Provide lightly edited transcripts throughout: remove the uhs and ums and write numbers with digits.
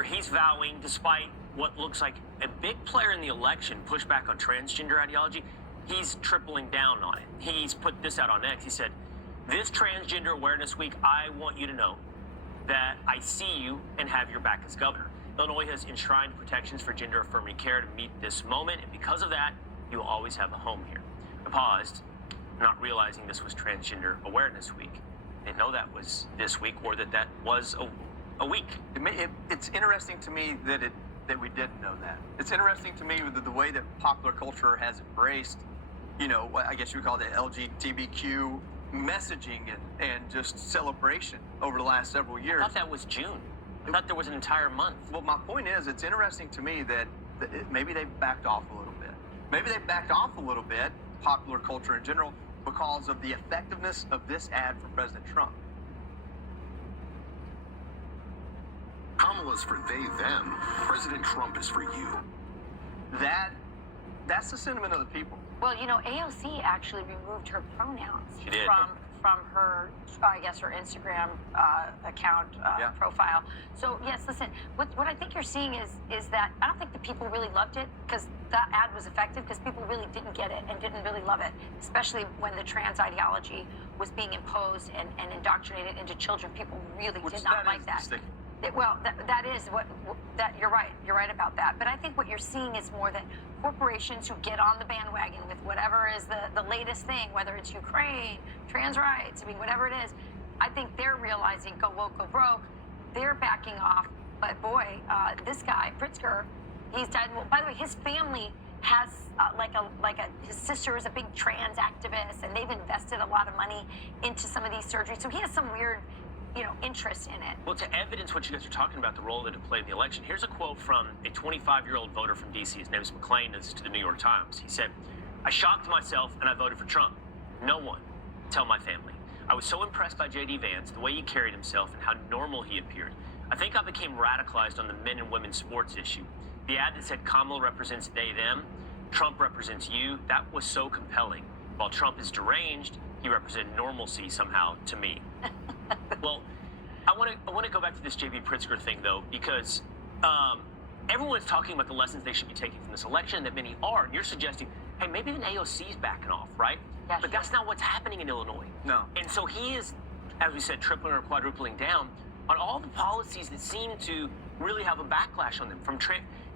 Pritzker, he's vowing, despite what looks like a big player in the election push back on transgender ideology, he's tripling down on it. He's put this out on X. He said, "This Transgender Awareness Week, I want you to know that I see you and have your back as governor. Illinois has enshrined protections for gender-affirming care to meet this moment, and because of that, you will always have a home here." I paused, not realizing this was Transgender Awareness Week. I didn't know that was this week, or that was a week. It's interesting to me that we didn't know that. It's interesting to me the way that popular culture has embraced, what I guess you would call the LGBTQ messaging and just celebration over the last several years. I thought that was June. I thought there was an entire month. Well, my point is, it's interesting to me that maybe they've backed off a little bit. Maybe they've backed off a little bit, popular culture in general, because of the effectiveness of this ad for President Trump. Kamala's for they, them. President Trump is for you. That's the sentiment of the people. Well, AOC actually removed her pronouns She did. from her, I guess, her Instagram account profile. So yes, listen, what I think you're seeing is that I don't think the people really loved it, because that ad was effective, because people really didn't get it and didn't really love it, especially when the trans ideology was being imposed and indoctrinated into children. People really did not like that. Well, that is that you're right. You're right about that. But I think what you're seeing is more that corporations who get on the bandwagon with whatever is the latest thing, whether it's Ukraine, trans rights, whatever it is, I think they're realizing go woke, go broke. They're backing off. But boy, this guy Pritzker, he's died. Well, by the way, his family has his sister is a big trans activist, and they've invested a lot of money into some of these surgeries. So he has some weird interest in it. Well, to evidence what you guys are talking about, the role that it played in the election, here's a quote from a 25-year-old voter from D.C. His name is McLean. This is to the New York Times. He said, "I shocked myself and I voted for Trump. No one. Tell my family. I was so impressed by J.D. Vance, the way he carried himself and how normal he appeared. I think I became radicalized on the men and women's sports issue. The ad that said Kamala represents they, them, Trump represents you, that was so compelling. While Trump is deranged, he represented normalcy somehow to me." Well, I want to go back to this J.B. Pritzker thing, though, because everyone's talking about the lessons they should be taking from this election, that many are. And you're suggesting, hey, maybe even AOC is backing off, right? Yeah, but that's not what's happening in Illinois. No. And so he is, as we said, tripling or quadrupling down on all the policies that seem to really have a backlash on them,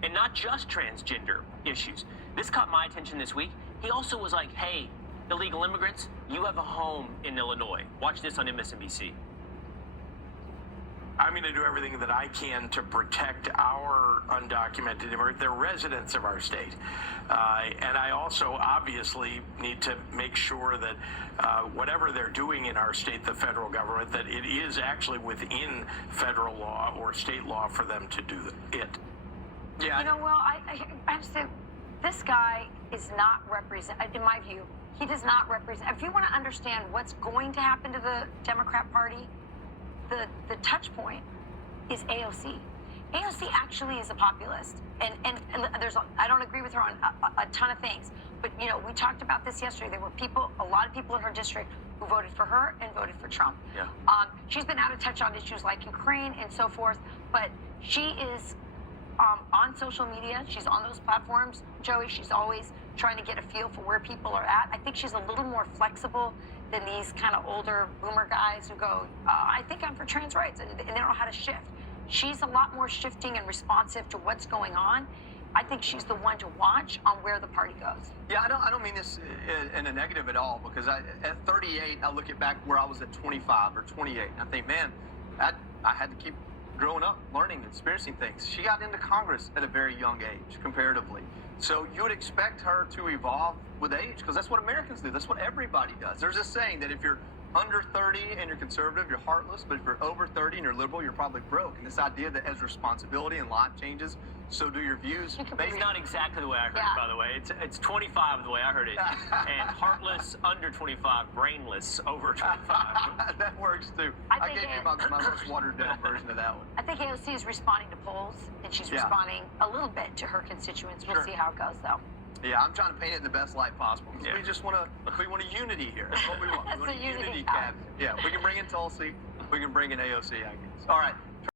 and not just transgender issues. This caught my attention this week. He also was like, hey, illegal immigrants, you have a home in Illinois. Watch this on MSNBC. I'm going to do everything that I can to protect our undocumented immigrants. They're residents of our state. And I also obviously need to make sure that whatever they're doing in our state, the federal government, that it is actually within federal law or state law for them to do it. Yeah. I have to say, this guy is not represent, in my view, he does not represent. If you want to understand what's going to happen to the Democrat Party, the touch point is AOC. AOC actually is a populist, and I don't agree with her on a ton of things, but we talked about this yesterday. There were a lot of people in her district who voted for her and voted for Trump. Yeah. She's been out of touch on issues like Ukraine and so forth, but she is on social media. She's on those platforms, Joey. She's always trying to get a feel for where people are at. I think she's a little more flexible than these kind of older boomer guys who go, I think I'm for trans rights, and they don't know how to shift. She's a lot more shifting and responsive to what's going on. I think she's the one to watch on where the party goes. Yeah, I don't mean this in a negative at all, because at 38, I look at back where I was at 25 or 28, and I think, man, I had to keep growing up, learning, experiencing things. She got into Congress at a very young age, comparatively. So you would expect her to evolve with age, because that's what Americans do. That's what everybody does. There's this saying that if you're under 30 and you're conservative, you're heartless, but if you're over 30 and you're liberal, you're probably broke. And this idea that as responsibility and life changes, so do your views. It's not exactly the way I heard it, by the way. It's 25 the way I heard it. And heartless under 25, brainless over 25. That works too. I gave you my most watered down version of that one. I think AOC is responding to polls, and she's responding a little bit to her constituents. We'll see how it goes, though. Yeah, I'm trying to paint it in the best light possible. Yeah. We want a unity here. That's what we want. That's we want a unity cabinet. Yeah, we can bring in Tulsi. We can bring in AOC, I guess. All right.